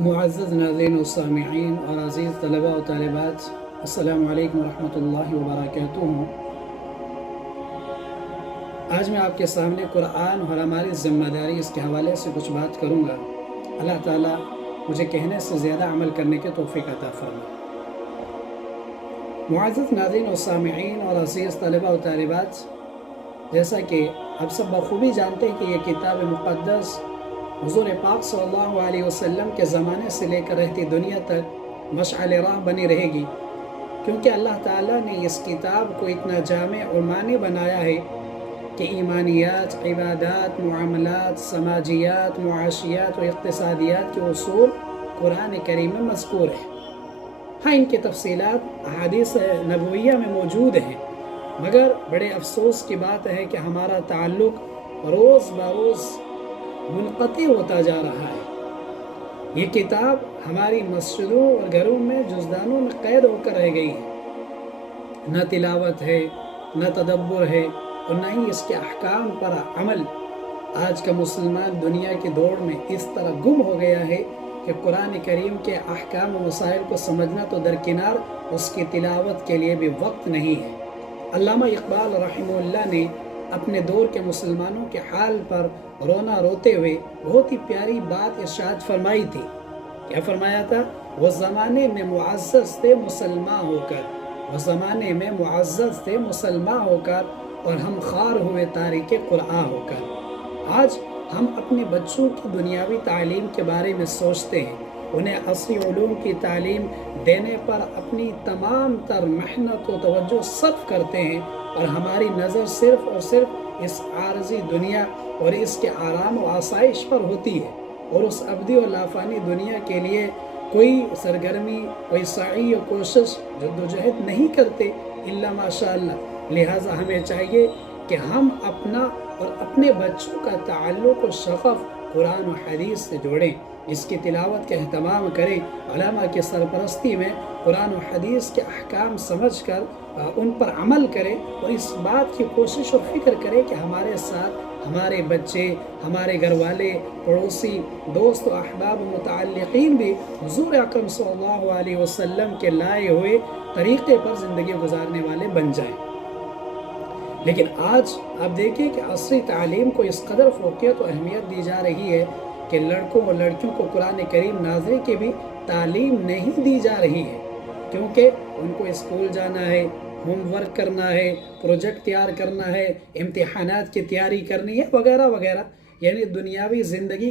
معزز ناظرین و سامعین اور عزیز طلباء و طالبات، السلام علیکم ورحمۃ اللہ وبرکاتہ۔ آج میں آپ کے سامنے قرآن اور ہماری ذمہ داری اس کے حوالے سے کچھ بات کروں گا۔ اللہ تعالیٰ مجھے کہنے سے زیادہ عمل کرنے کے توفیق عطا فرمائے۔ معزز ناظرین و سامعین اور عزیز طلباء و طالبات، جیسا کہ آپ سب بخوبی جانتے ہیں کہ یہ کتاب مقدس حضور پاک صلی اللہ علیہ وسلم کے زمانے سے لے کر رہتی دنیا تک مشعل راہ بنی رہے گی، کیونکہ اللہ تعالیٰ نے اس کتاب کو اتنا جامع اور معنی بنایا ہے کہ ایمانیات، عبادات، معاملات، سماجیات، معاشیات و اقتصادیات کے اصول قرآن کریم میں مذکور ہیں۔ ہاں، ان کی تفصیلات احادیث نبویہ میں موجود ہیں، مگر بڑے افسوس کی بات ہے کہ ہمارا تعلق روز بروز منقطع ہوتا جا رہا ہے۔ یہ کتاب ہماری مسجدوں اور گھروں میں جزدانوں میں قید ہو کر رہ گئی ہے۔ نہ تلاوت ہے، نہ تدبر ہے، اور نہ ہی اس کے احکام پر عمل۔ آج کا مسلمان دنیا کی دوڑ میں اس طرح گم ہو گیا ہے کہ قرآن کریم کے احکام و مسائل کو سمجھنا تو درکنار، اس کی تلاوت کے لیے بھی وقت نہیں ہے۔ علامہ اقبال رحمہ اللہ نے اپنے دور کے مسلمانوں کے حال پر رونا روتے ہوئے بہت ہی پیاری بات ارشاد فرمائی تھی۔ کیا فرمایا تھا؟ وہ زمانے میں معزز تھے مسلمان ہو کر، وہ زمانے میں معزز تھے مسلمان ہو کر، اور ہم خوار ہوئے تارک قرآن ہو کر۔ آج ہم اپنے بچوں کی دنیاوی تعلیم کے بارے میں سوچتے ہیں، انہیں عصری علوم کی تعلیم دینے پر اپنی تمام تر محنت و توجہ صرف کرتے ہیں، اور ہماری نظر صرف اور صرف اس عارضی دنیا اور اس کے آرام و آسائش پر ہوتی ہے، اور اس ابدی و لافانی دنیا کے لیے کوئی سرگرمی، کوئی سعی و کوشش، جدوجہد نہیں کرتے الا ماشاء اللہ۔ لہٰذا ہمیں چاہیے کہ ہم اپنا اور اپنے بچوں کا تعلق و شغف قرآن و حدیث سے جوڑیں، اس کی تلاوت کا اہتمام کریں، علماء کی سرپرستی میں قرآن و حدیث کے احکام سمجھ کر ان پر عمل کریں، اور اس بات کی کوشش و فکر کریں کہ ہمارے ساتھ ہمارے بچے، ہمارے گھر والے، پڑوسی، دوست و احباب و متعلقین بھی حضور اکرم صلی اللہ علیہ وسلم کے لائے ہوئے طریقے پر زندگی گزارنے والے بن جائیں۔ لیکن آج آپ دیکھیں کہ عصری تعلیم کو اس قدر فوقیت و اہمیت دی جا رہی ہے کہ لڑکوں اور لڑکیوں کو قرآن کریم نازل کی بھی تعلیم نہیں دی جا رہی ہے، کیونکہ ان کو اسکول جانا ہے، ہوم ورک کرنا ہے، پروجیکٹ تیار کرنا ہے، امتحانات کی تیاری کرنی ہے، وغیرہ وغیرہ، یعنی دنیاوی زندگی